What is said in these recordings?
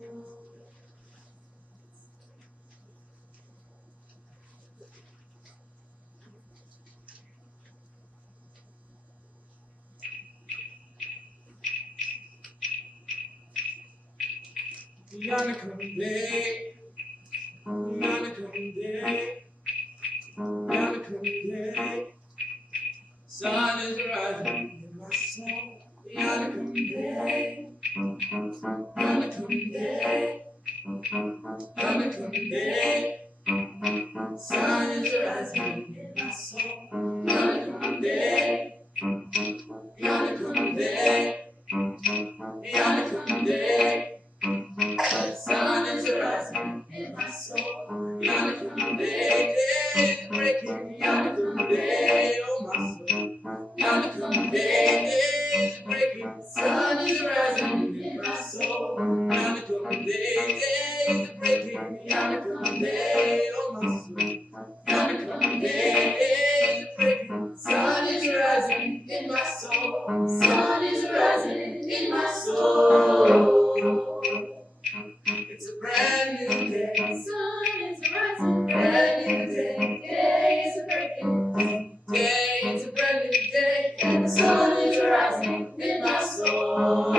Yana come day, yana come day, yana come day. Sun is rising in my soul. Yana come day, yana come day, yana come day. Sun is rising in my soul. Yana come day, yana come day, yana come day. The sun is rising in my soul. Yana come day, day is breaking. Yana come day, oh my soul. Yana come day, day is breaking. The sun is rising in my soul. Yana come day, day is breaking. Yana come day, oh my soul. Yana come day, day is breaking. The sun is rising in my soul. The sun is rising in my soul. It's a brand new day. The sun is rising. Brand new day. Day is breaking. Day, it's a brand new day. And the sun is rising in my soul.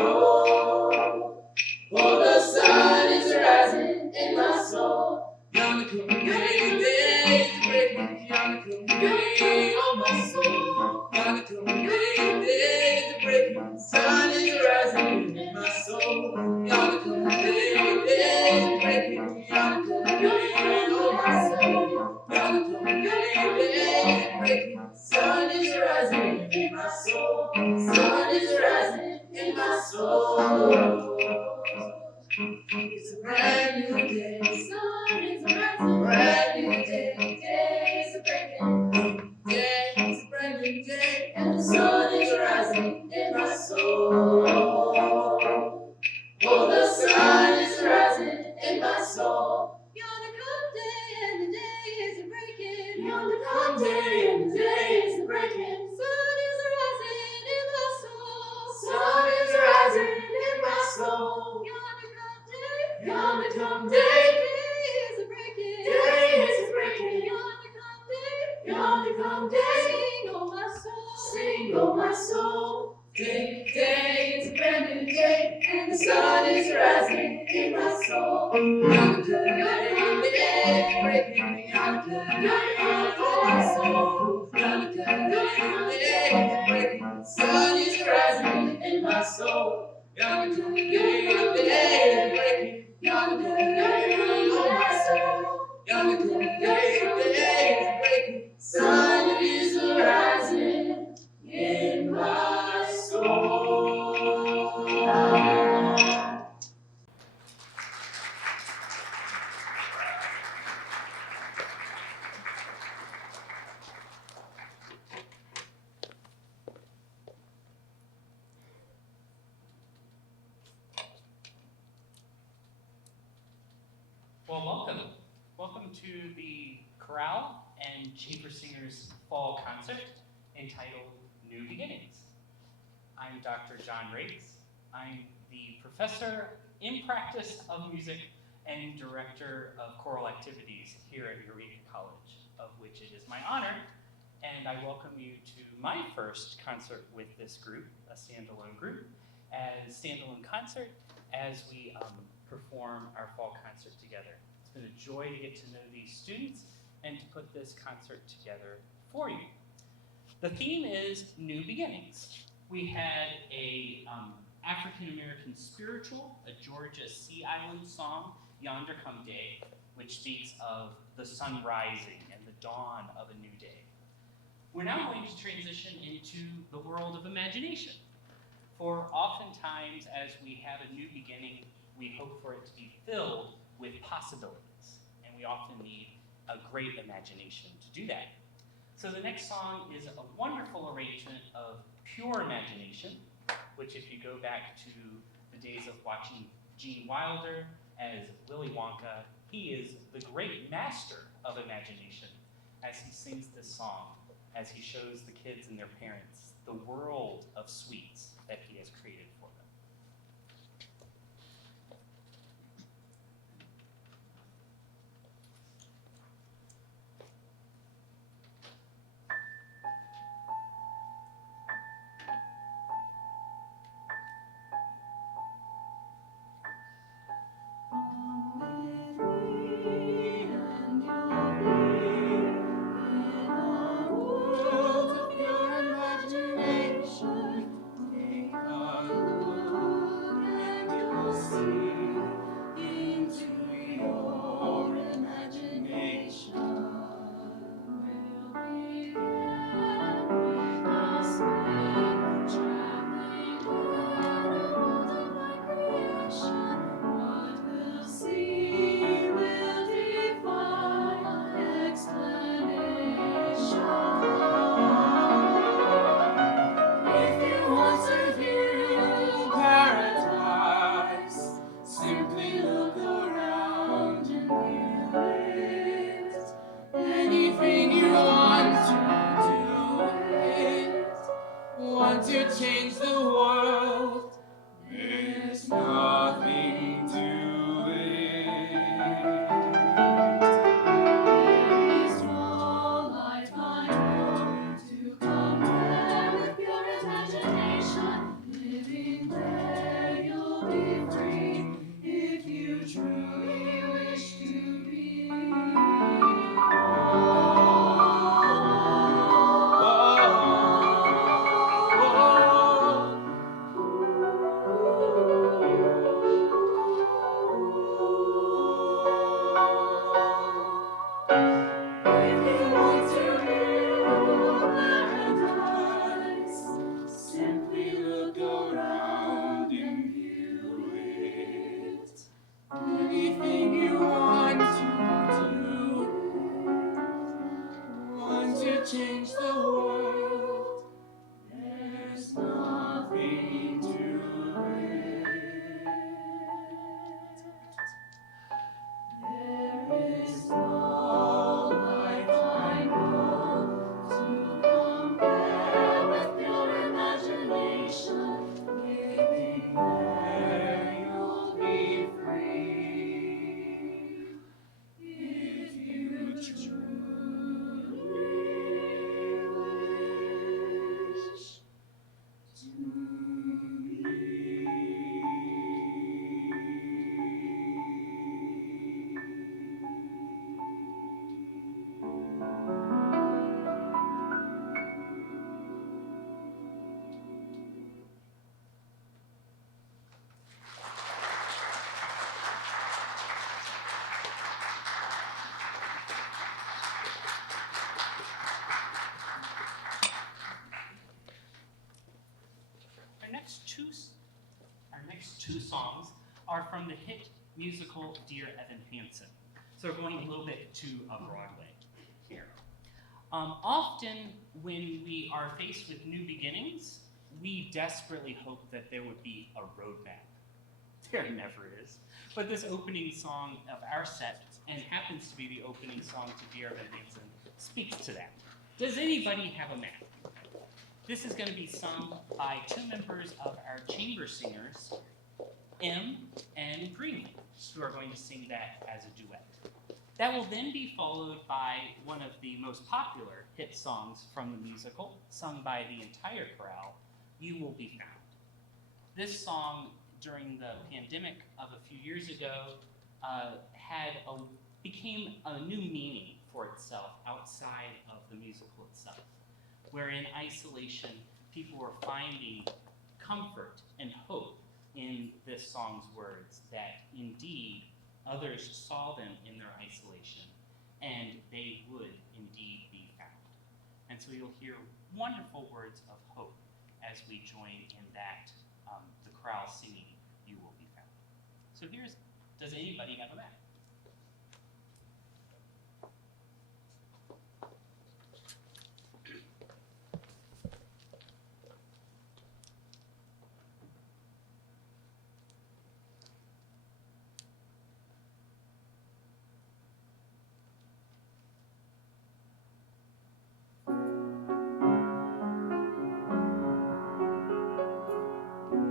Oh, the sun is rising in my soul. Yana come day, day is breaking. Yana come day, oh my soul. Yana come day, day is breaking. The sun is rising in my soul. Yana come day, day is breaking. Yana come day, oh my soul. Yana come day, day is breaking. The sun is rising in my soul. The sun is rising in my soul. It's a brand new day. The sun is rising. Brand new day. Day is breaking. Day, it's a brand new day. And the sun is rising in my soul. Oh, the sun is rising in my soul. Yonder come day and the day is breaking. Yonder come day and the day is breaking. Sun is rising in my soul. Sun is rising in my soul. Yonder come day, day is breaking. Day is breaking. Yonder come day. Sing, oh my soul. Sing, oh my soul. Day, day, it's a brand new day, and the sun is rising in my soul. Yonder come day is breaking. Yonder come day, oh my soul. Yonder come day is breaking. The sun is rising in my soul. Yonder come day is breaking. Yonder come day, oh my soul. Yonder come day is breaking. The sun is rising in my soul. Well, welcome. Welcome to the Chorale and Chamber Singers Fall Concert entitled New Beginnings. I'm Dr. John Rakes. I'm the professor in practice of music and director of choral activities here at Eureka College, of which it is my honor, and I welcome you to my first concert with this group, a standalone group, as standalone concert as we perform our fall concert together. It's been a joy to get to know these students and to put this concert together for you. The theme is New Beginnings. We had a African-American spiritual, a Georgia Sea Island song, Yonder Come Day, which speaks of the sun rising and the dawn of a new day. We're now going to transition into the world of imagination. For oftentimes, as we have a new beginning, we hope for it to be filled with possibilities, and we often need a great imagination to do that. So the next song is a wonderful arrangement of pure imagination, which if you go back to the days of watching Gene Wilder as Willy Wonka, he is the great master of imagination as he sings this song, as he shows the kids and their parents the world of sweets that he has created for them. from the hit musical Dear Evan Hansen. So we're going a little bit to Broadway here. Often when we are faced with new beginnings, we desperately hope that there would be a roadmap. There never is. But this opening song of our set, and happens to be the opening song to Dear Evan Hansen, speaks to that. Does anybody have a map? This is going to be sung by two members of our chamber singers, M and Greenlee, who are going to sing that as a duet. That will then be followed by one of the most popular hit songs from the musical, sung by the entire chorale, You Will Be Found. This song, during the pandemic of a few years ago, became a new meaning for itself outside of the musical itself, where in isolation, people were finding comfort and hope in this song's words, that indeed others saw them in their isolation, and they would indeed be found. And so you'll hear wonderful words of hope as we join in that, the chorale singing, You Will Be Found. So does anybody have a map?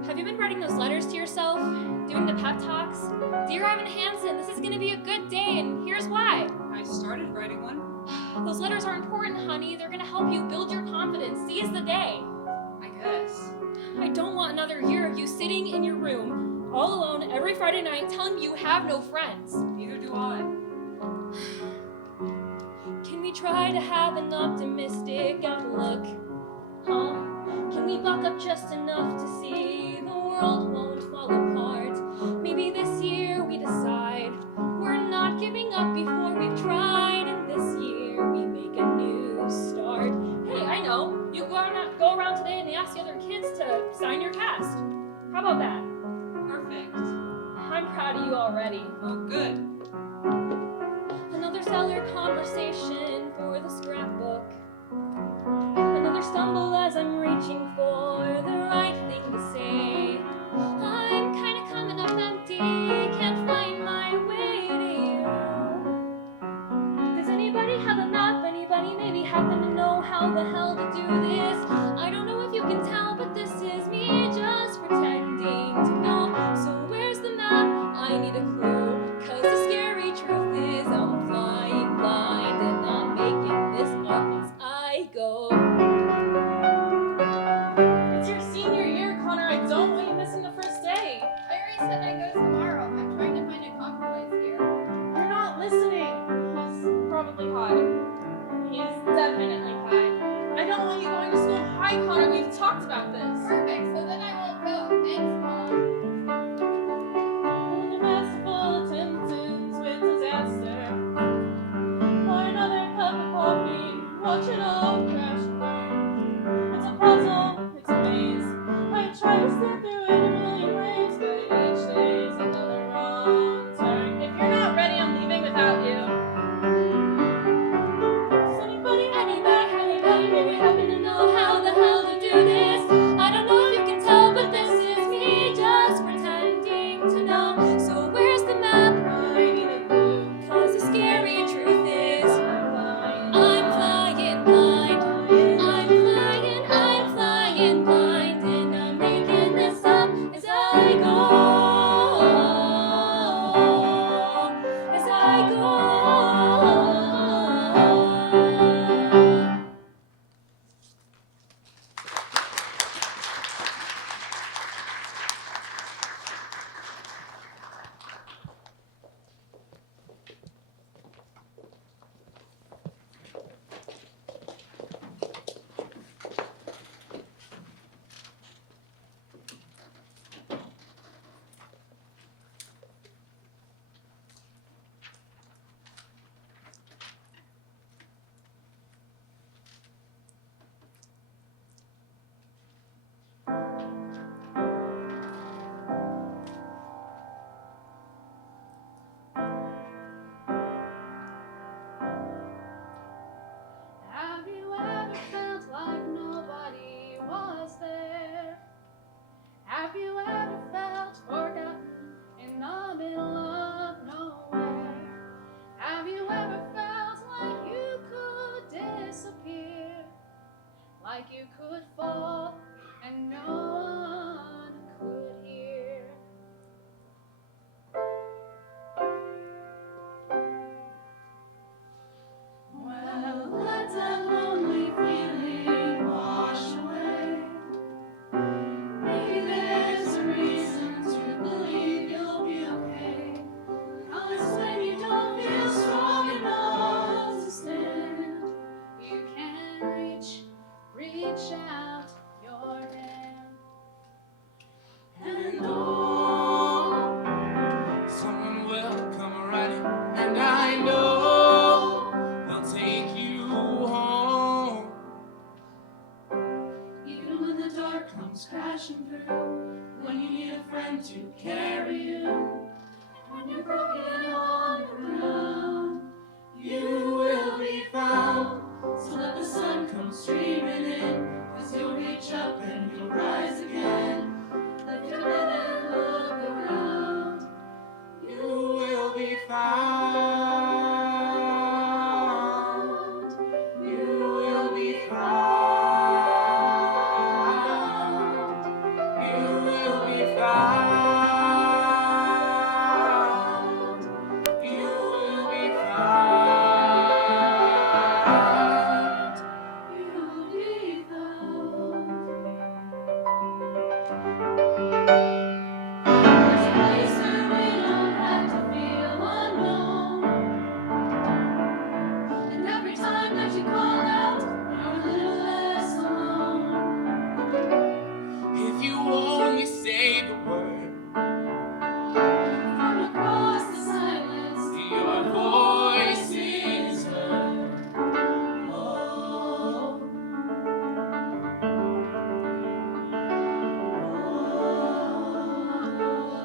Have you been writing those letters to yourself? Doing the pep talks? Dear Evan Hansen, this is gonna be a good day, and here's why. I started writing one. Those letters are important, honey. They're gonna help you build your confidence. Seize the day. I guess. I don't want another year of you sitting in your room, all alone every Friday night, telling me you have no friends. Neither do I. Can we try to have an optimistic outlook? Huh? Can we buck up just enough to see the world won't fall apart? Maybe this year we decide we're not giving up before we've tried, and this year we make a new start. Hey, I know. You go around today and ask the other kids to sign your cast. How about that? Perfect. I'm proud of you already. Oh, good. Another stellar conversation for the scrapbook. Another stumble as I'm reaching for the right thing to say. I'm kinda coming up empty, can't find my way to you. Does anybody have a map? Anybody maybe happen to know how the hell to do this? I don't know if you can tell, but this is me just pretending to know. So where's the map? I need a clue, 'cause the scary truth is I'm flying blind and I'm making this up as I go. It's your found. You will be found. You will be found. You will be found. You will be found. There's a place where we don't have to feel alone. And every time that you call out, you're a little less alone. If you only say the word, from across the silence, your voice is heard. Oh.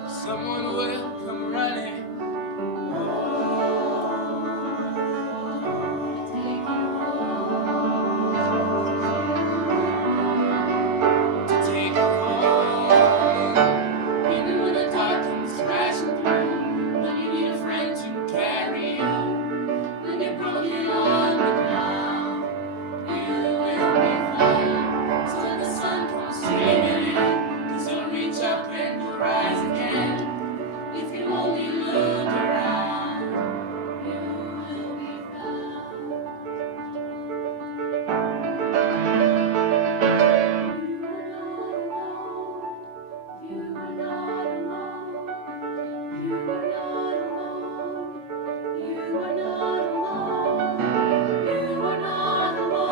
Someone will come running. Take you home. To take you home. Even when the dark comes crashing through, when you need a friend to carry you, when you're broken on the ground, you will be found. So when the sun comes streaming in, 'cause you'll reach up and you'll rise again. If you only look around, you will be found. You are not alone. You are not alone. You are not alone. You are not alone. You are not alone.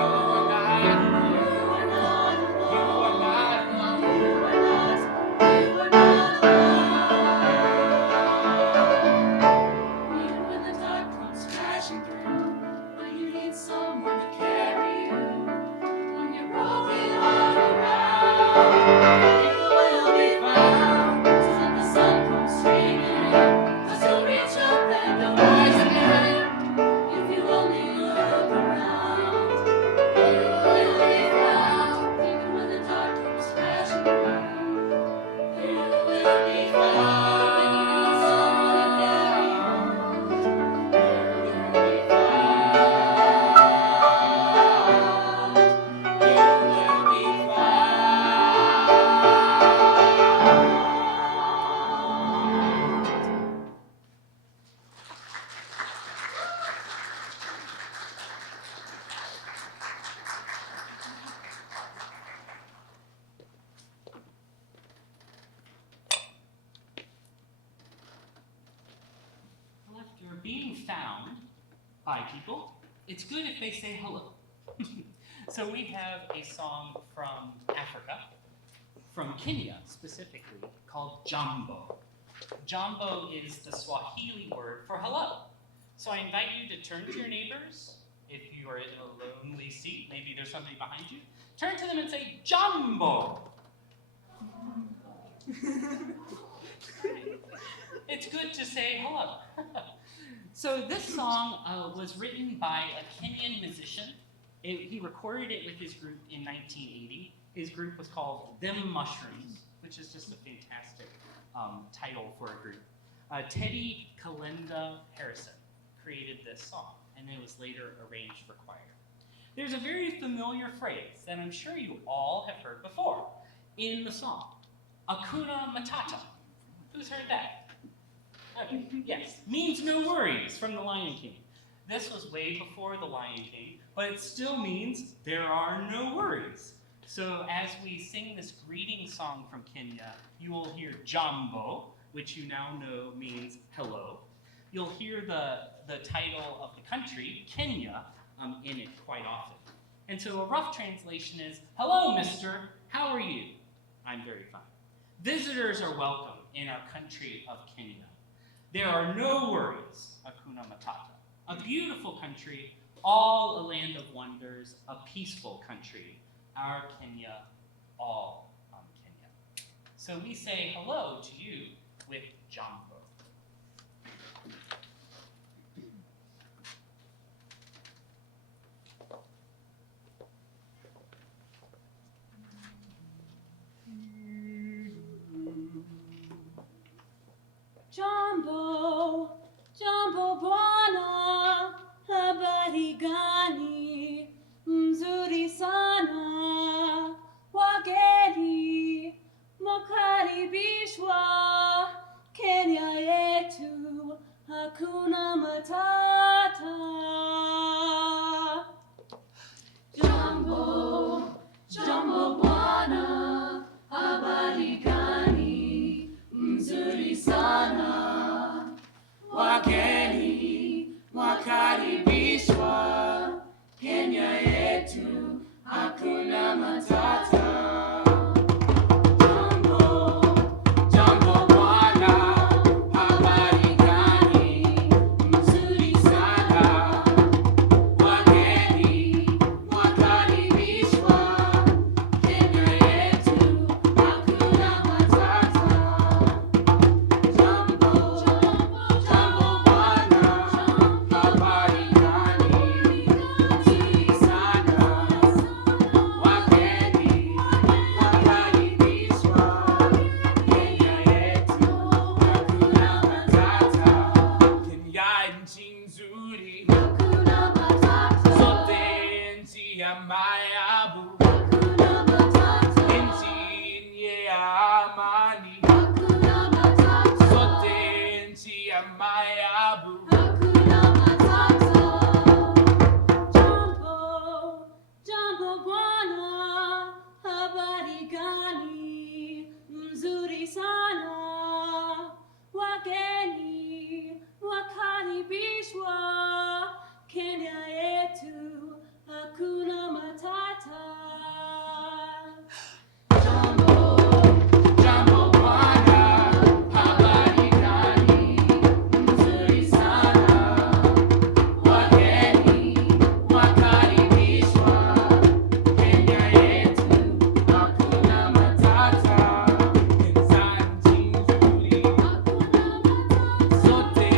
You are not alone. You are not. You are not alone. Even when the dark comes crashing through, when you need someone to carry you, when you're broken all around, you will be found. So that the sun comes streaming in, 'cause you'll reach up and you'll rise again. If you only look around, you will be found. Even when the dark comes crashing through, you will be found. When you need someone to carry you, you will be found. You will be found. Well, after being found by people, it's good if they say hello. So we have a song from Africa, from Kenya specifically, called Jambo. Jambo is the Swahili word for hello. So I invite you to turn to your neighbors. If you are in a lonely seat, maybe there's somebody behind you, turn to them and say, Jambo. It's good to say hello. So this song was written by a Kenyan musician. He recorded it with his group in 1980. His group was called Them Mushrooms, which is just a fantastic title for a group. Teddy Kalenda Harrison created this song, and it was later arranged for choir. There's a very familiar phrase that I'm sure you all have heard before in the song. Hakuna Matata. Who's heard that? Okay, yes, means no worries from The Lion King. This was way before The Lion King, but it still means there are no worries. So as we sing this greeting song from Kenya, you will hear Jambo, which you now know means hello. You'll hear the title of the country, Kenya, in it quite often. And so a rough translation is, hello, mister, how are you? I'm very fine. Visitors are welcome in our country of Kenya. There are no worries, Hakuna Matata. A beautiful country, all a land of wonders, a peaceful country, our Kenya, all Kenya. So we say hello to you with Jambo. Jambo, Jambo. Hakuna Matata. Jambo, jambo bwana, habari gani? Mzuri sana. Wageni wakaribishwa Kenya yetu, hakuna matata. Jambo, jambo bwana, habari gani? Mzuri sana. Wageni wakaribishwa Kenya yetu, hakuna matata. Jambo, jambo bwana, habari gani? Mzuri sana. Wageni wakaribishwa Kenya yetu, hakuna matata. Kenya nchi nzuri, Hakuna Matata. sote nchi ya maajabu, Hakuna Matata. nchi yenye amani, Hakuna Matata. sote nchi ya maajabu. Hakuna Matata. Jambo, jambo bwana, habari gani? Mzuri sana. Wageni wakaribishwa Kenya yetu, hakuna matata. Jambo, Jambo bwana, habari gani? Mzuri sana. Wageni wakaribishwa Kenya yetu, hakuna matata. Kenya nchi nzuri, hakuna matata. sote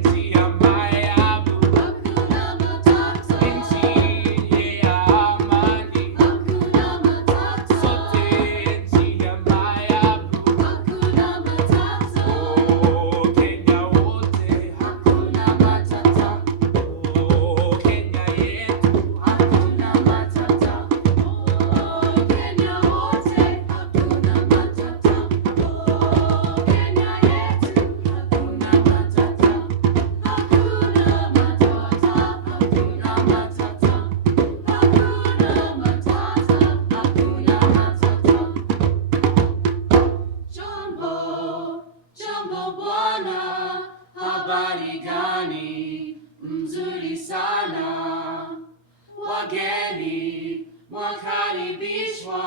nchi ya maajabu, Hakuna matata. nchi yenye amani, Hakuna matata. sote nchi ya maajabu. Hakuna matata. Oh, Kenya wote, hakuna matata. Oh, Kenya yetu, hakuna matata. Oh, Kenya wote, hakuna matata. Oh, Kenya yetu, hakuna matata. Hakuna matata. Hakuna matata. Hakuna matata. Hakuna matata. Jambo, jambo bwana, Habari gani? Mzuri sana. Wageni wakaribishwa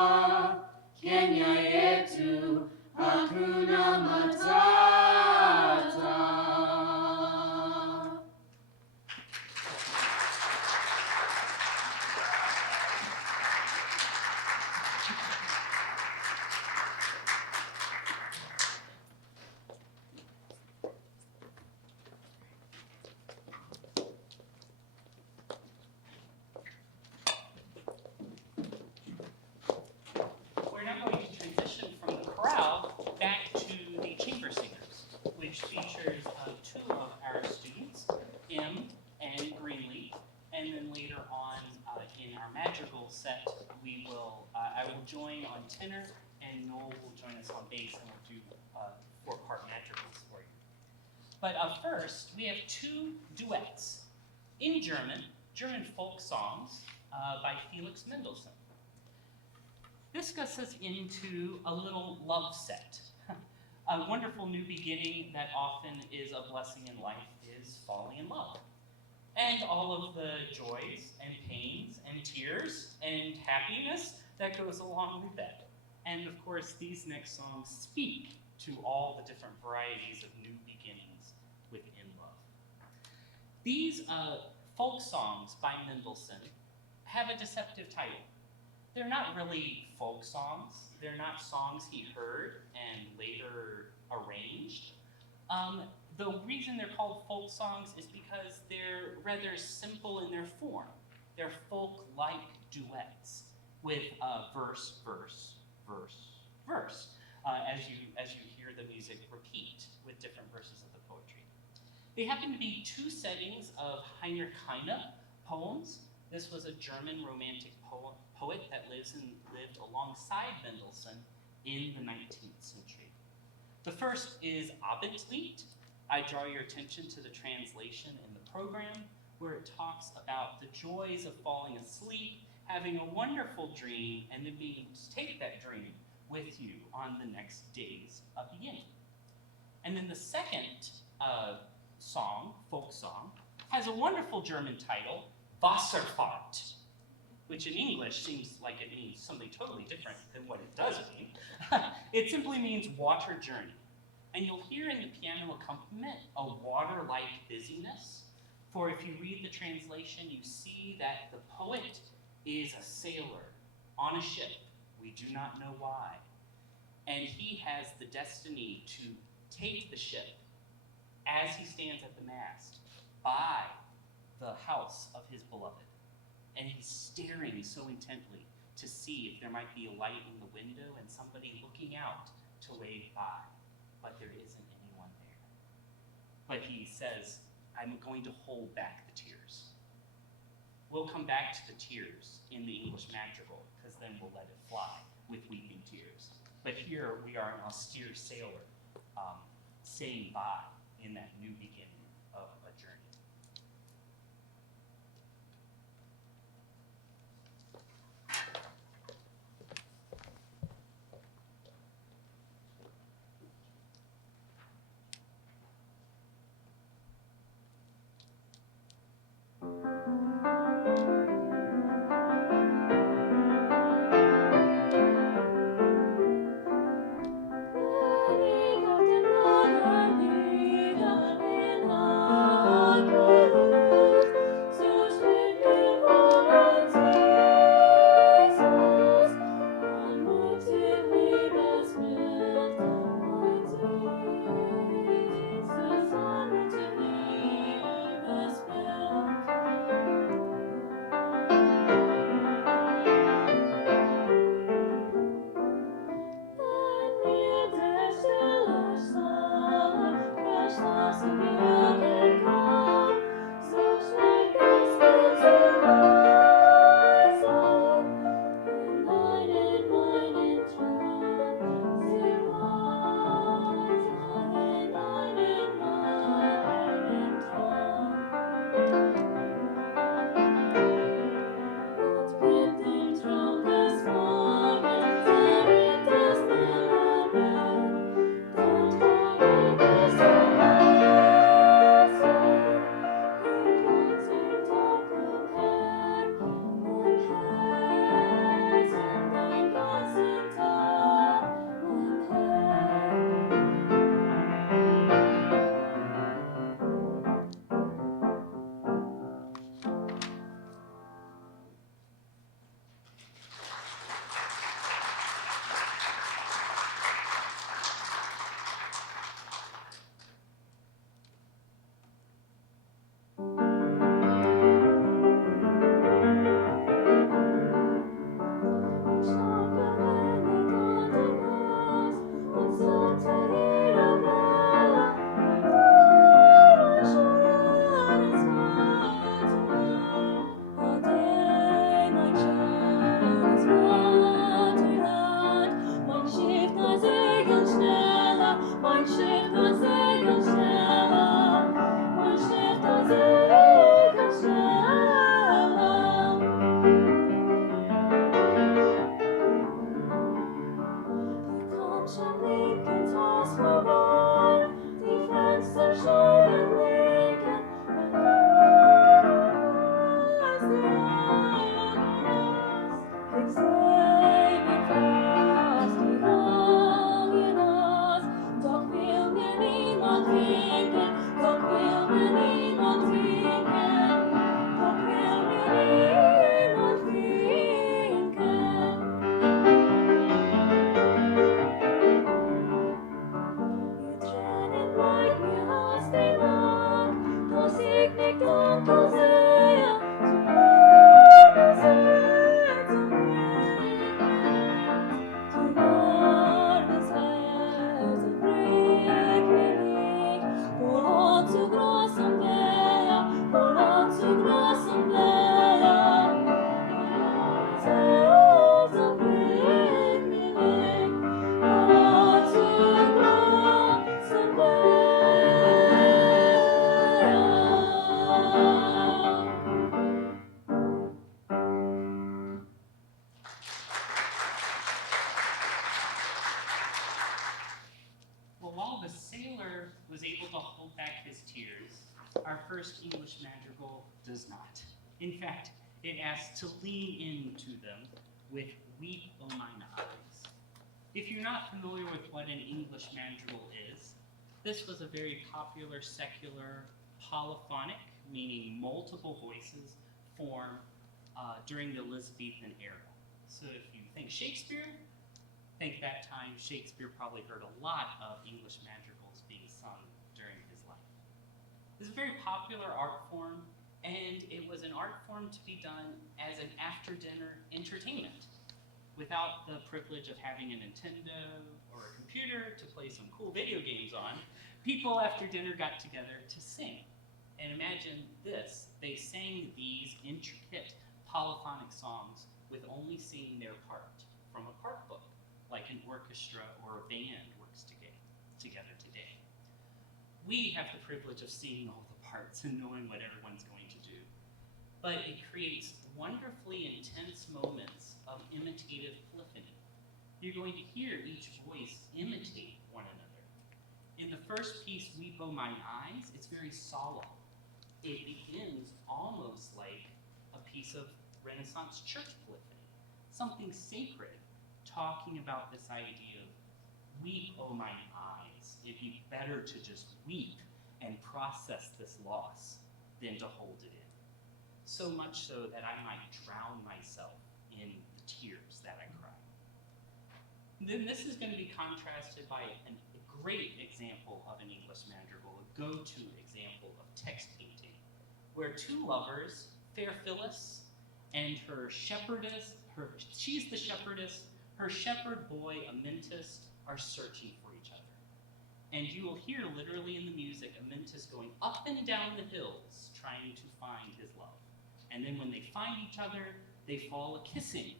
Kenya yetu, hakuna matata. We're now going to transition from the chorale back to the chamber singers, which features two of our students, M and Greenleaf, and then later on in our madrigal set, I will join on tenor, and Noel will join us on bass, and we'll do four-part madrigals for you. But first, we have two duets in German folk songs by Felix Mendelssohn. This gets us into a little love set. A wonderful new beginning that often is a blessing in life is falling in love. And all of the joys and pains and tears and happiness that goes along with that. And of course, these next songs speak to all the different varieties of new beginnings within love. These folk songs by Mendelssohn have a deceptive title. They're not really folk songs. They're not songs he heard and later arranged. The reason they're called folk songs is because they're rather simple in their form. They're folk-like duets with verse, verse, verse, verse, as you hear the music repeat with different verses of the poetry. They happen to be two settings of Heinrich Heine poems. This was a German romantic poet that lived alongside Mendelssohn in the 19th century. The first is Abendlied, I draw your attention to the translation in the program where it talks about the joys of falling asleep, having a wonderful dream, and then being able to take that dream with you on the next days of beginning. And then the second song, folk song, has a wonderful German title, Wasserfahrt, which in English seems like it means something totally different than what it does mean. It simply means water journey. And you'll hear in the piano accompaniment a water-like busyness. For if you read the translation, you see that the poet is a sailor on a ship. We do not know why. And he has the destiny to take the ship as he stands at the mast by the house of his beloved. And he's staring so intently to see if there might be a light in the window and somebody looking out to wave by. But there isn't anyone there. But he says, I'm going to hold back the tears. We'll come back to the tears in the English madrigal, because then we'll let it fly with weeping tears. But here we are an austere sailor saying bye in that new beginning of a journey. our first English madrigal does not. In fact, it asks to lean into them with "Weep, O Mine Eyes." If you're not familiar with what an English madrigal is, this was a very popular secular polyphonic, meaning multiple voices, form during the Elizabethan era. So if you think Shakespeare, think that time Shakespeare probably heard a lot of English madrigals being sung during his life. This is a very popular art form, and it was an art form to be done as an after-dinner entertainment. Without the privilege of having a Nintendo or a computer to play some cool video games on, people after dinner got together to sing. And imagine this, they sang these intricate polyphonic songs with only seeing their part from a part book, like an orchestra or a band works together today. We have the privilege of seeing all the parts and knowing what everyone's going to do. But it creates wonderfully intense moments of imitative polyphony. You're going to hear each voice imitate one another. In the first piece, "Weep, O Mine Eyes," it's very solemn. It begins almost like a piece of Renaissance church polyphony, something sacred, talking about this idea of "Weep, O Mine Eyes." It'd be better to just weep and process this loss than to hold it in. So much so that I might drown myself in the tears that I cry. Then this is going to be contrasted by a great example of an English madrigal, a go-to example of text painting, where two lovers, fair Phyllis and her shepherdess, she's the shepherdess, her shepherd boy, Amyntas, are searching for each other. And you will hear literally in the music, Amyntas going up and down the hills trying to find his love. And then when they find each other, they fall a-kissing.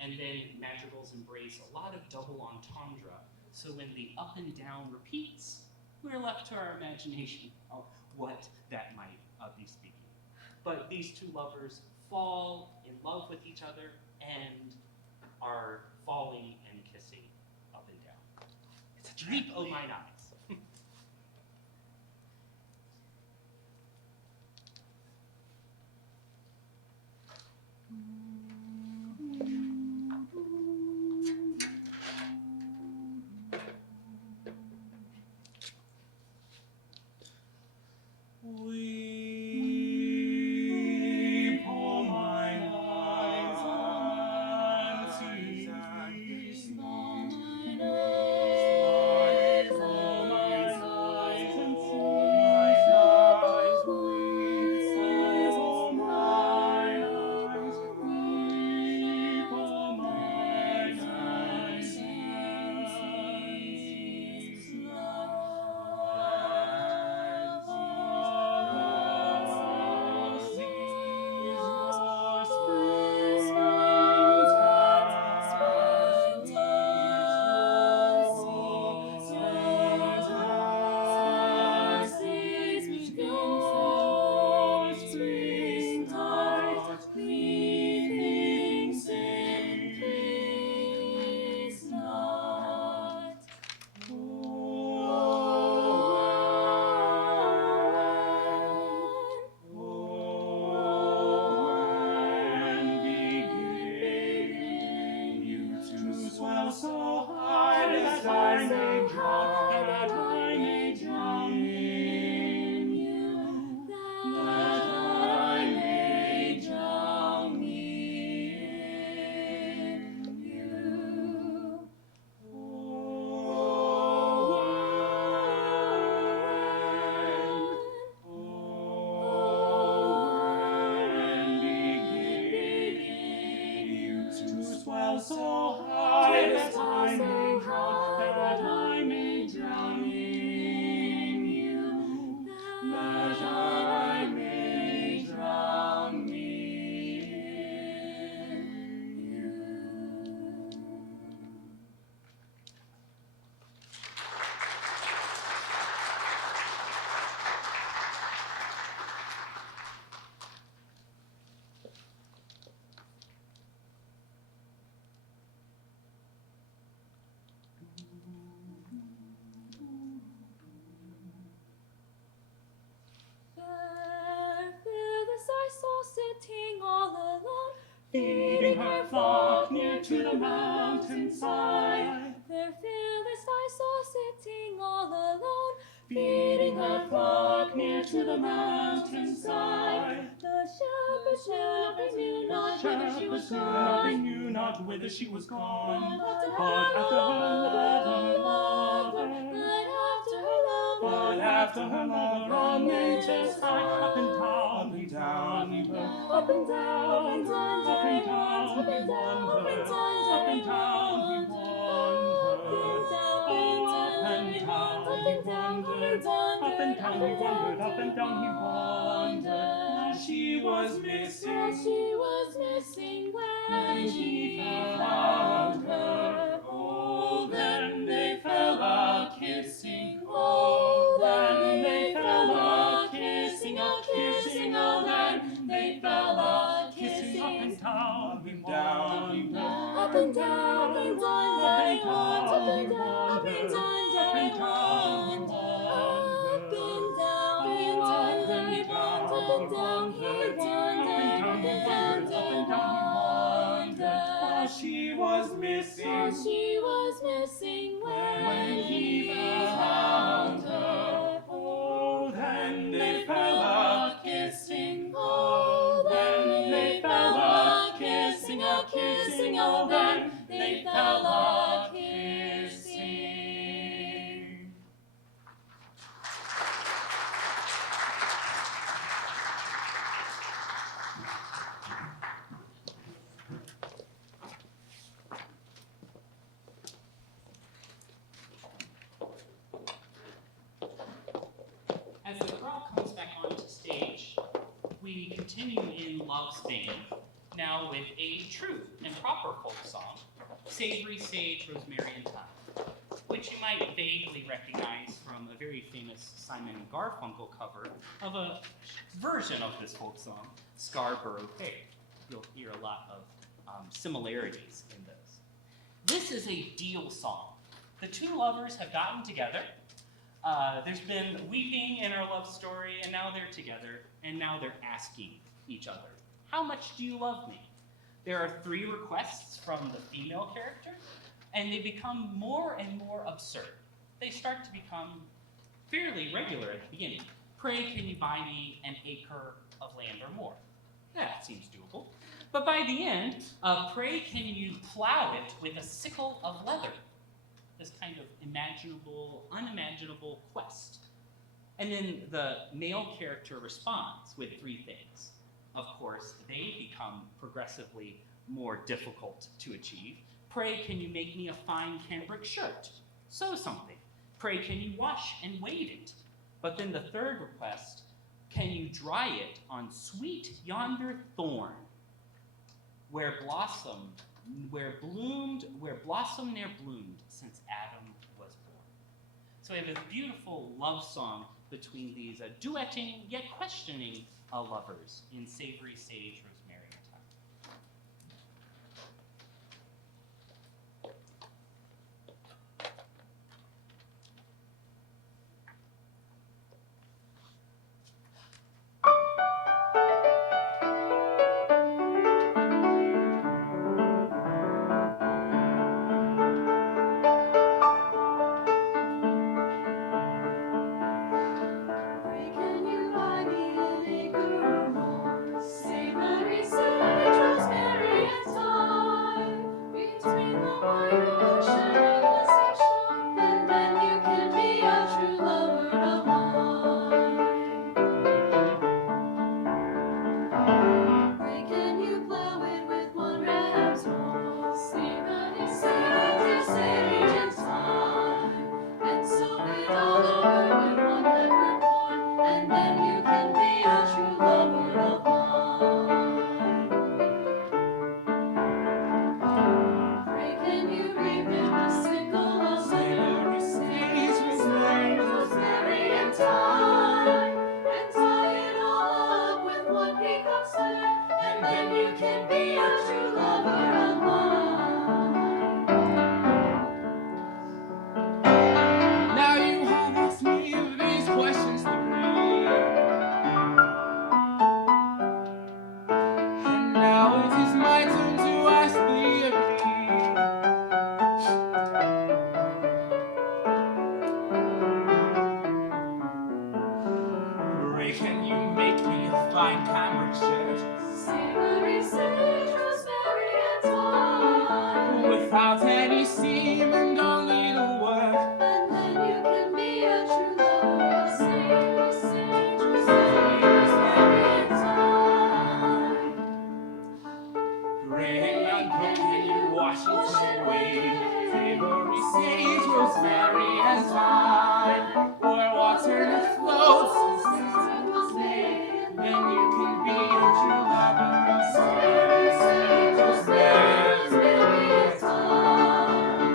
And then madrigals embrace a lot of double entendre. So when the up and down repeats, we're left to our imagination of what that might be speaking. But these two lovers fall in love with each other and are falling and kissing up and down. It's a dream. Oh, mine eyes. Weep, O mine eyes, unceasing. Weep, O mine eyes, unceasing. Mine eyes, weep, O mine eyes, weep, O mine eyes, unceasing. to the mountainside. There Phyllis I saw sitting all alone, Feeding her flock near to the mountainside. The shepherds knew not whither she was They gone. knew not whither she was gone. But But after her lover, but after her lover, on nature's side, up and down he went. up and down, Up and down he wandered. Up and down he wandered. Up and down he wandered. She was missing when he found her. Oh, then they fell a-kissing. Oh, then they fell a-kissing, a-kissing. Oh, then they fell a-kissing. Up and down he wandered. up and down he wandered, up and down he wandered, Up and down he wandered. She was missing when he found her. Oh, then they fell a-kissing. Oh, then they fell a-kissing, a-kissing. Oh, then they fell a-kissing. As the chorale comes back onto stage, we continue in Love's vein, now with a true and proper folk song, Savory Sage, Rosemary and Thyme, which you might vaguely recognize from a very famous Simon and Garfunkel cover of a version of this folk song, Scarborough Fair. You'll hear a lot of similarities in this. This is a deal song. The two lovers have gotten together. There's been weeping in our love story, and now they're together, and now they're asking each other, how much do you love me? There are 3 requests from the female character, and they become more and more absurd. They start to become fairly regular at the beginning. Pray, can you buy me an acre of land or more? That seems doable. But by the end, pray, can you plow it with a sickle of leather? This kind of unimaginable quest. And then the male character responds with 3 things. Of course, they become progressively more difficult to achieve. Pray, can you make me a fine cambric shirt? Sew something. Pray, can you wash and wave it? But then the 3rd request, can you dry it on sweet yonder thorn, where blossom ne'er bloomed since Adam was born. So we have a beautiful love song between these duetting yet questioning lovers in Savory Sage, Rosemary and Thyme. Pray, can you buy me an acre or more? Savory Pray can you make me a fine camera Savory, sage, rosemary, and thyme. without any seam and only the word. And then you can be a true lover of savory, sage, rosemary, and thyme. Gray and brook, can you Washington wave? Savory, sage, rosemary, and thyme. Or water that floats and sand was made. Then you can be a true lover of savory, sage, rosemary, and thyme.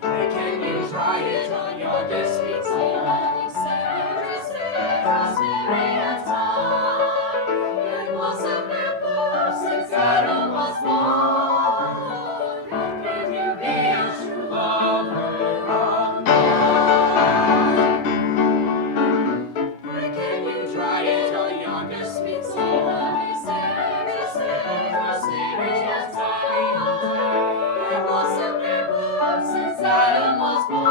Pray can you try it on your destiny Savory, sage, rosemary, and thyme. It wasn't their birth since Adam was born. How can you be a true lover of mine? Pray can you try it on your destiny Savory, sage, rosemary, and thyme. It wasn't their birth since Adam was born.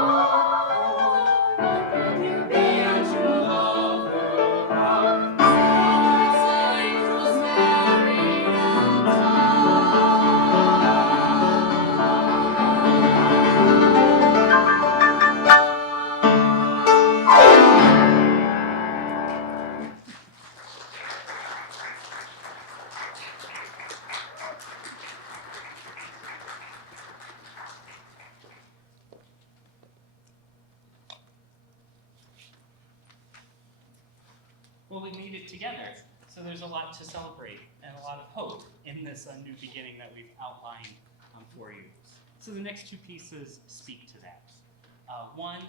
How can you be a true lover of sage, rosemary, and Well, we made it together, so there's a lot to celebrate and a lot of hope in this new beginning that we've outlined for you. So the next two pieces speak to that. One,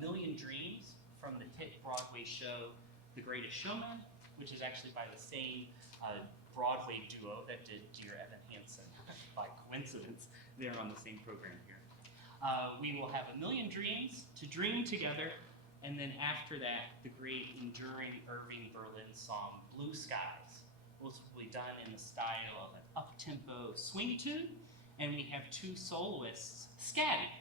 Million Dreams from the hit Broadway show The Greatest Showman, which is actually by the same Broadway duo that did Dear Evan Hansen. By coincidence, they're on the same program here. We will have A Million Dreams to dream together. And then after that, the great enduring Irving Berlin song, Blue Skies, will be done in the style of an up-tempo swing tune. And we have two soloists scatting,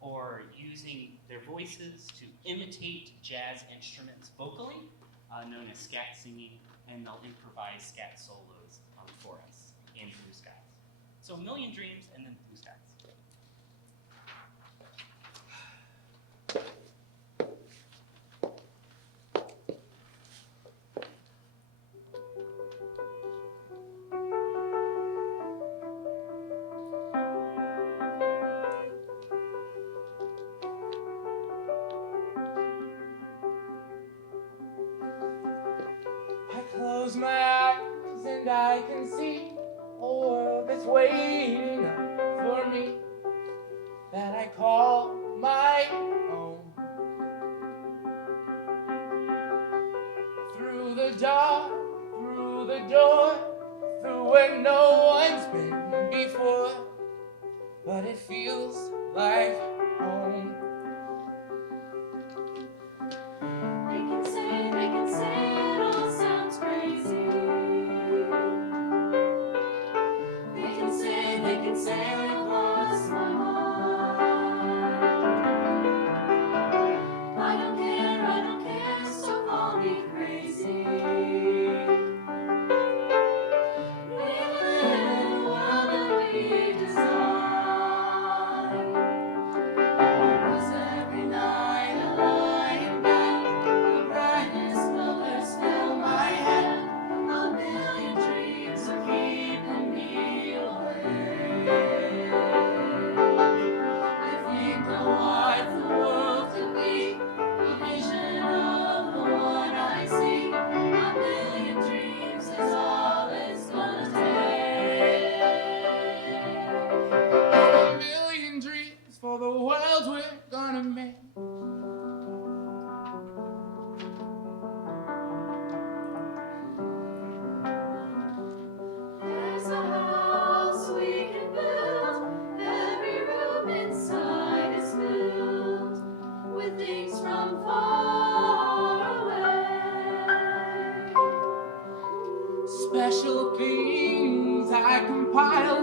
or using their voices to imitate jazz instruments vocally, known as scat singing, and they'll improvise scat solos for us in Blue Skies. So A Million Dreams and then Blue Skies. I close my eyes and I can see a world that's waiting up for me, that I call my own. Through the dark, through the door, through where no one's been before, but it feels like home. They can say it all sounds crazy. They can say I've lost my mind. I don't care, so call me crazy. We live in a world that we design. 'Cause every night I lie in bed, the brightest colors fill my head. A million dreams are keeping me awake. I think of what the world could be, a vision of the one I see. A million dreams is all it's gonna take. A million dreams for the world we're gonna make. There's a house we can build. Every room inside is filled with things from far away. Special things I compile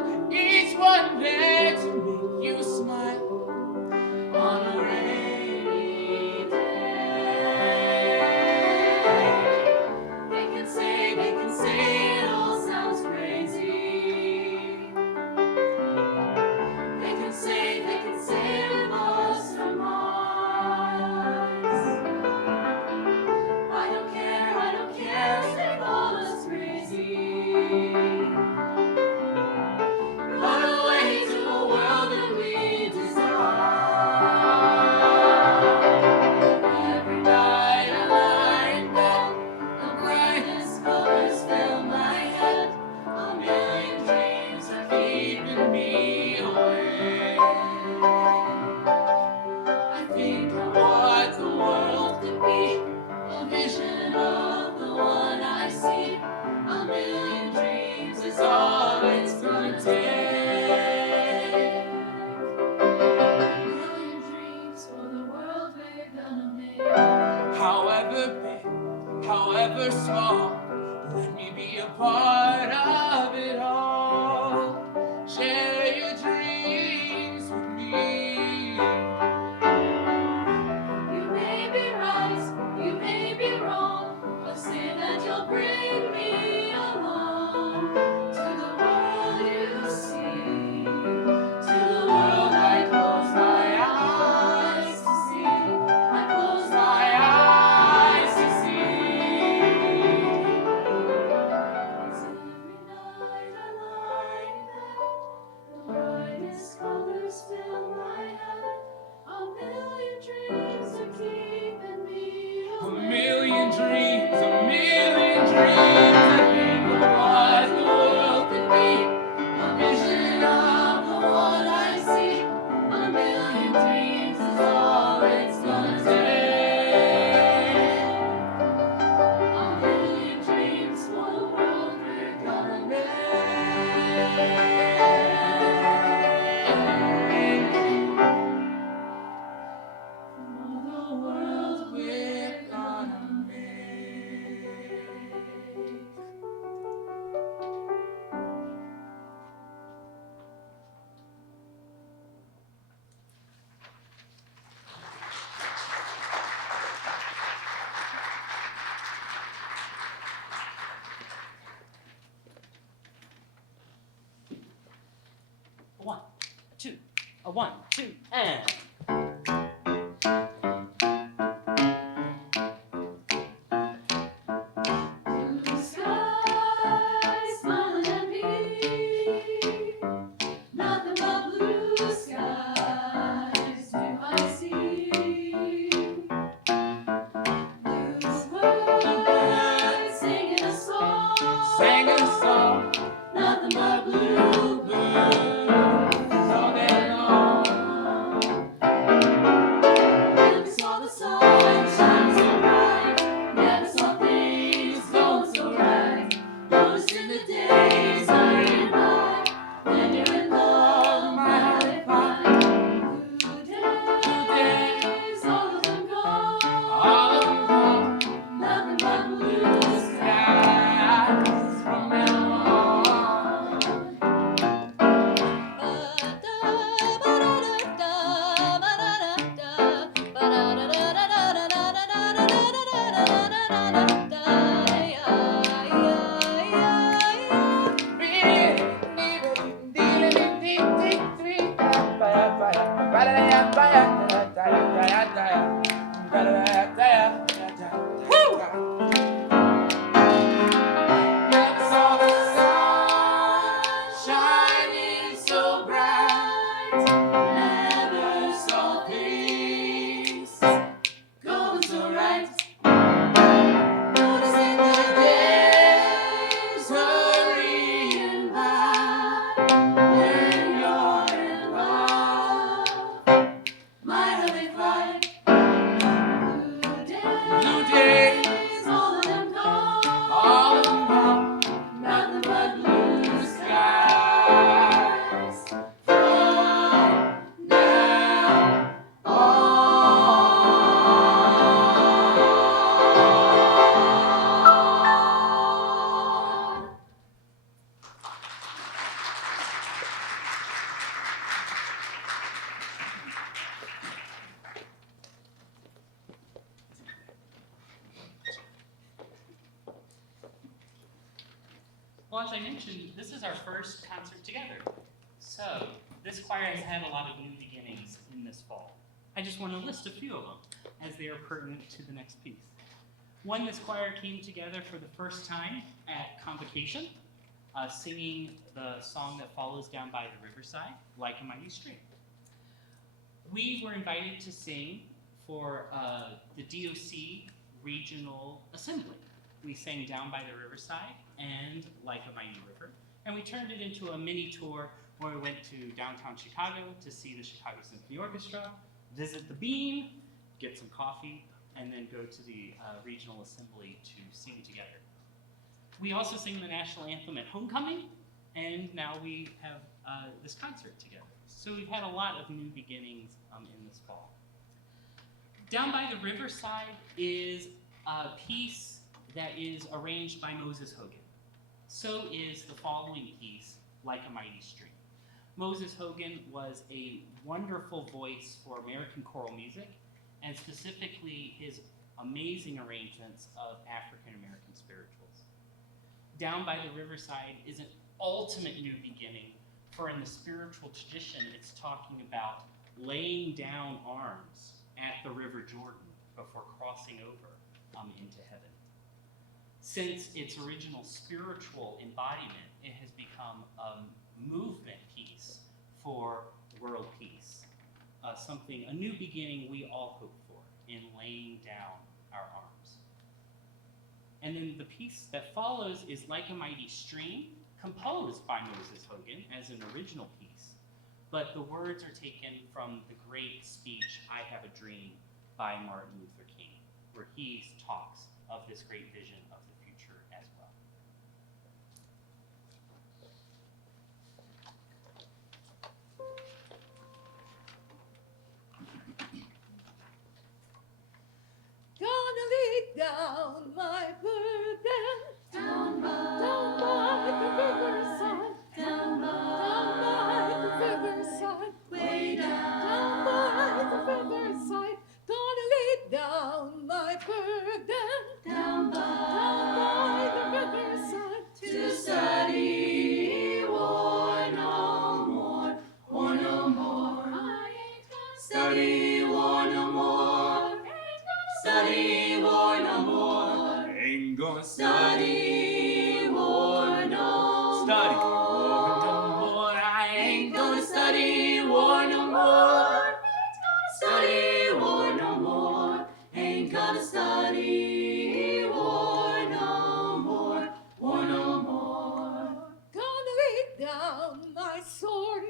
one, a two, a one, two, and. Blue skies, smiling at me. Nothing but blue skies do I see. Bluebirds singing a song. Sang a song, Nothing but bluebirds all day long. Never saw the sun shine so bright. Never saw things going so right. Noticed in the days hurrying by. When you're in love, my how they fly. Blue days, all of them gone. all of them gone. Nothing but blue Skies from now on. Never saw the sun shining so bright. Never saw things going so right. noticing the days hurrying by. When you're in love, my how they fly. Blue days, all of them gone. All of them gone. Nothing but blue skies from now on. Well, as I mentioned, this is our first concert together. So, this choir has had a lot of new beginnings in this fall. I just want to list a few of them, as they are pertinent to the next piece. One, this choir came together for the first time at Convocation, singing the song that follows Down by the Riverside, Like a Mighty Stream. We were invited to sing for the DOC Regional Assembly. We sang Down by the Riverside and Like a Mighty River, and we turned it into a mini tour where we went to downtown Chicago to see the Chicago Symphony Orchestra, visit the Bean, get some coffee, and then go to the Regional Assembly to sing together. We also sing the national anthem at homecoming, and now we have this concert together. So we've had a lot of new beginnings in this fall. Down by the Riverside is a piece that is arranged by Moses Hogan. So is the following piece, Like a Mighty Stream. Moses Hogan was a wonderful voice for American choral music, and specifically his amazing arrangements of African American spirituals. Down by the Riverside is an ultimate new beginning, for in the spiritual tradition, it's talking about laying down arms at the River Jordan before crossing over into heaven. Since its original spiritual embodiment, it has become a movement piece for world peace, a new beginning we all hope for in laying down our arms. And then the piece that follows is Like a Mighty Stream, composed by Moses Hogan as an original piece, but the words are taken from the great speech, I Have a Dream, by Martin Luther King, where he talks of this great vision of the future as well. Gonna lay down my burden Down by the riverside, down down by the riverside, way down by the riverside. Gonna lay down my burden down by the riverside. to study war no more,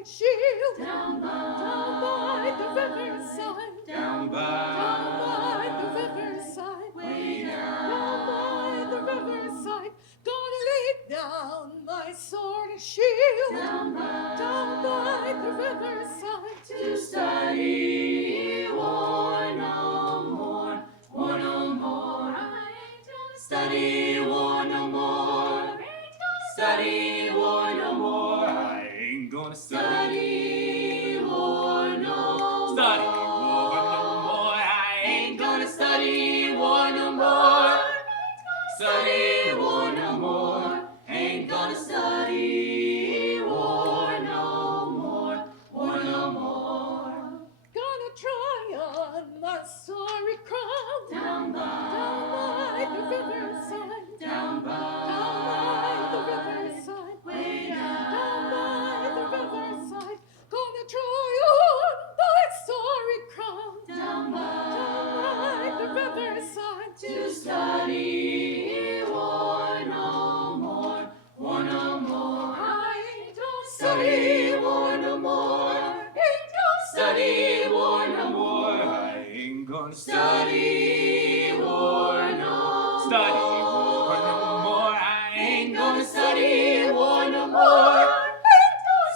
shield. Down by the riverside. down Down by the riverside. way Down by the riverside. Gonna lay down my sword and shield. down by the riverside. to study war no more, war no more. I ain't gonna Study war no more. Study war no more. I ain't gonna study war no study war no more. I ain't gonna study war no more. Study war no more. Ain't gonna study war no more, war no more. Gonna try on my sorry crown. Down by the riverside. down by the riverside. way Down by the riverside. Gonna try on my sorry crown. down by the riverside. to study war no more, war no more. I ain't gonna study war no more. Ain't gonna Study war no more. I ain't gonna study war no study war no more. I ain't gonna study war no more.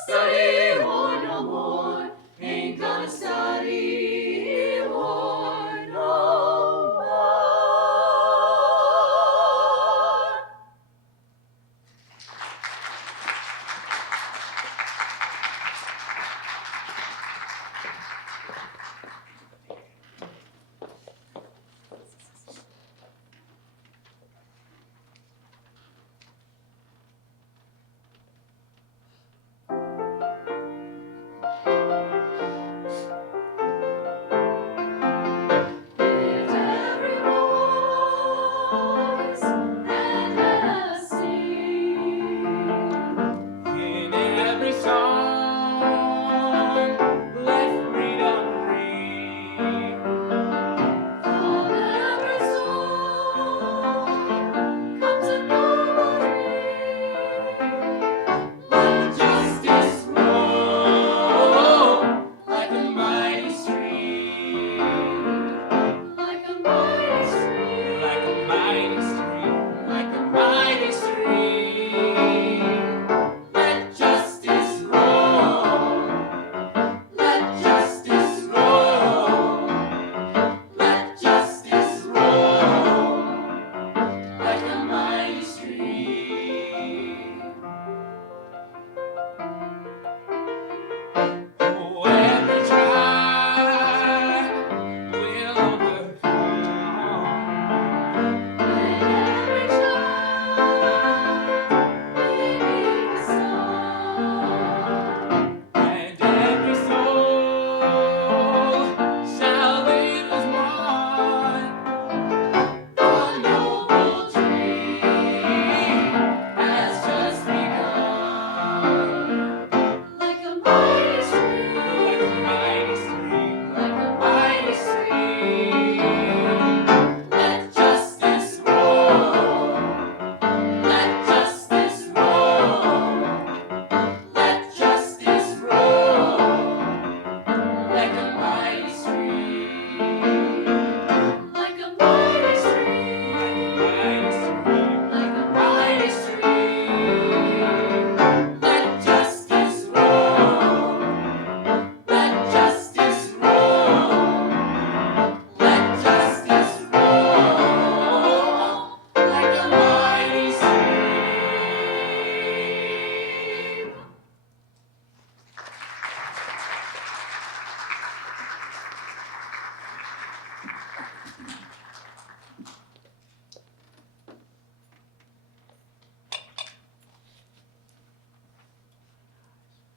Study war no more. Ain't gonna study war no more. Lift every voice and let us sing. In every song, let freedom ring. From every soul comes a noble dream. Let justice roll like a mighty stream. Like a mighty stream. Like a mighty stream. Like a mighty stream. Let justice roll. Let justice roll. Let justice roll like a mighty stream. Oh, every tribe will overcome. Let every child beneath the sun. And every soul shall live as one. The noble dream has just begun. Like a mighty stream. Like a mighty stream, Like a mighty stream. Let justice roll. Let justice roll. Let justice roll like a mighty stream. Like a mighty stream. Mighty stream, Like a mighty stream. Let justice roll. Let justice roll. Let justice roll like a mighty stream.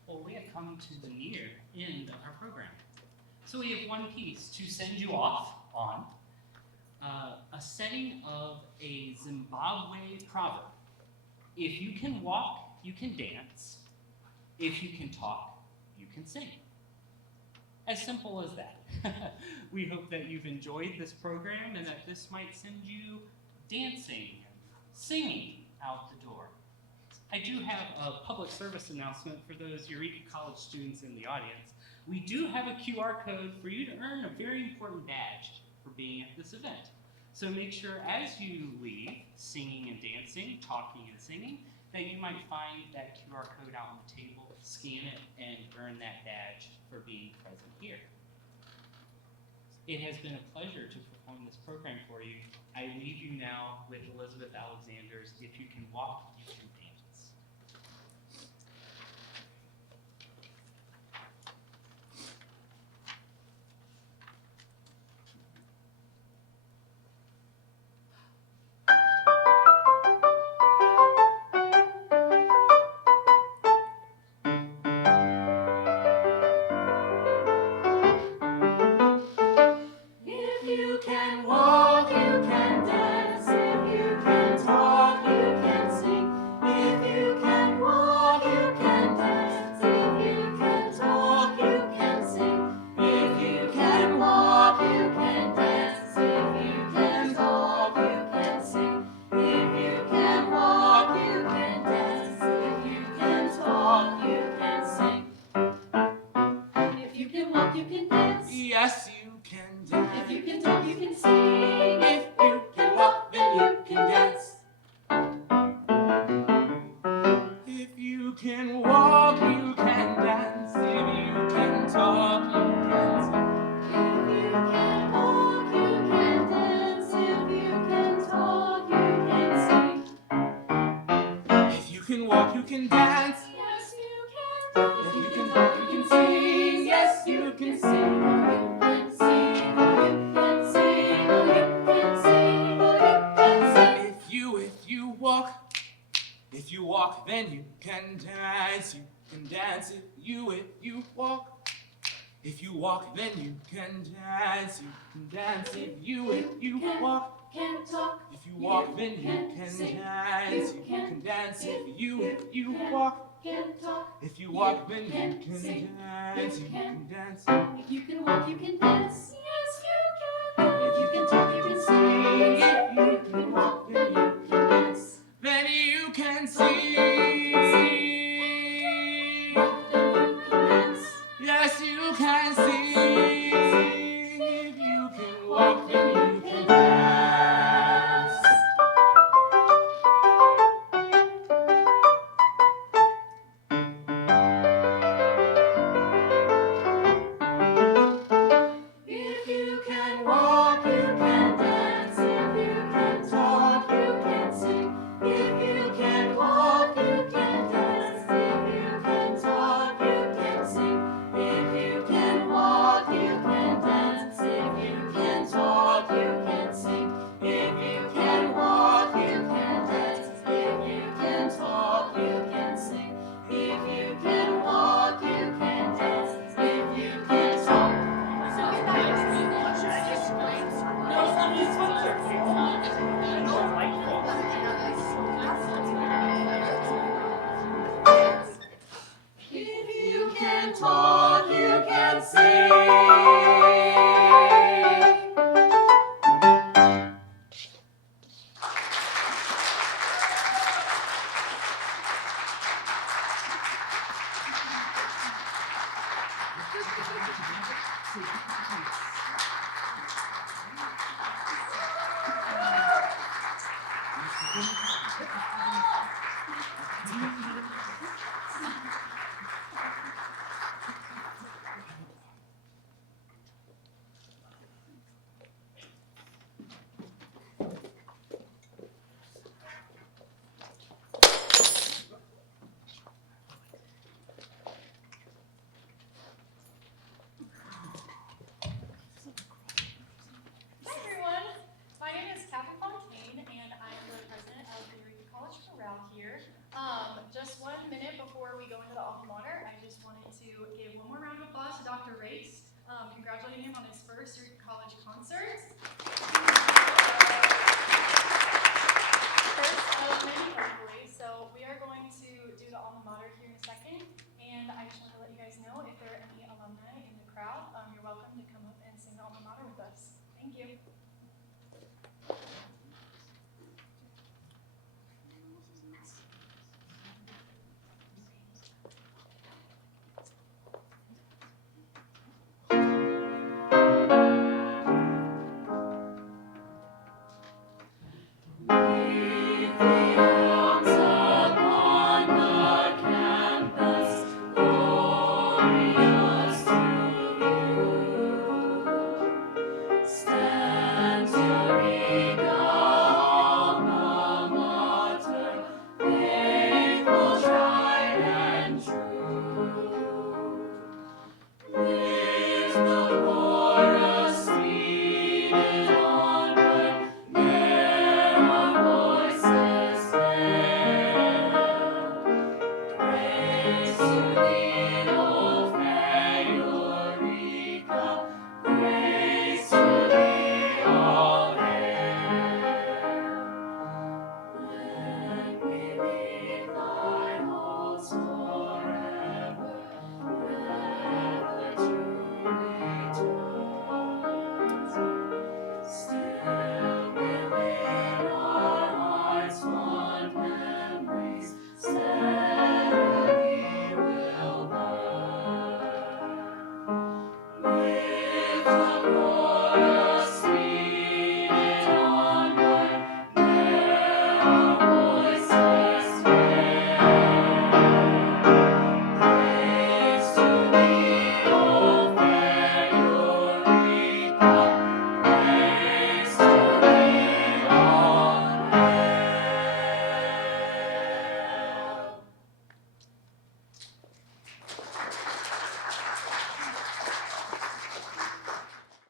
Well, we have come to the near end of our program. So we have one piece to send you off on, a setting of a Zimbabwe proverb. If you can walk, you can dance. If you can talk, you can sing. As simple as that. We hope that you've enjoyed this program and that this might send you dancing, singing out the door. I do have a public service announcement for those Eureka College students in the audience. We do have a QR code for you to earn a very important badge for being at this event. So make sure as you leave, singing and dancing, talking and singing, that you might find that QR code out on the table, scan it, and earn that badge for being present here. It has been a pleasure to perform this program for you. I leave you now with Elizabeth Alexander's If You Can Walk, You Can Dance. If you can walk, you can dance. If you can talk, you can sing. If you can walk, you can dance. If you can talk, you can sing. If you can walk, you can dance. If you can talk, you can sing. If you can walk, you can dance. If you can talk, you can sing. If you can walk, you can dance. Yes, you can dance. If you can talk, you can sing. If you can walk, then you can dance. If you can walk, you can dance. If you can talk, you can sing. If you can walk, you can dance. If you can talk, you can sing. If you can walk, you can dance. Yes, you can. If you can talk, you can sing. Yes, you can sing. You can sing. You can sing. You can sing. You can sing. If you walk, then you can dance. You can dance if you walk. If you walk, then you can dance. You can dance if you walk. Can talk. If you walk, then you can dance. You can dance if you walk. Can talk. If you walk, then you can dance. You can dance. If you can walk, you can dance. Yes, you can. If you can talk, you can sing. If you can walk, then you can dance. Then you can sing. Then you can dance. Yes, you can sing. If you can walk, then you can dance. If you can walk, you can dance. If you can talk, you can sing. If you can walk, you can dance. If you can talk, you can sing. If you can walk, you can dance. If you can talk, you can sing. If you can walk, you can dance. If you can talk, you can sing. If you can walk, you can dance. If you can talk. If you can talk, you can sing.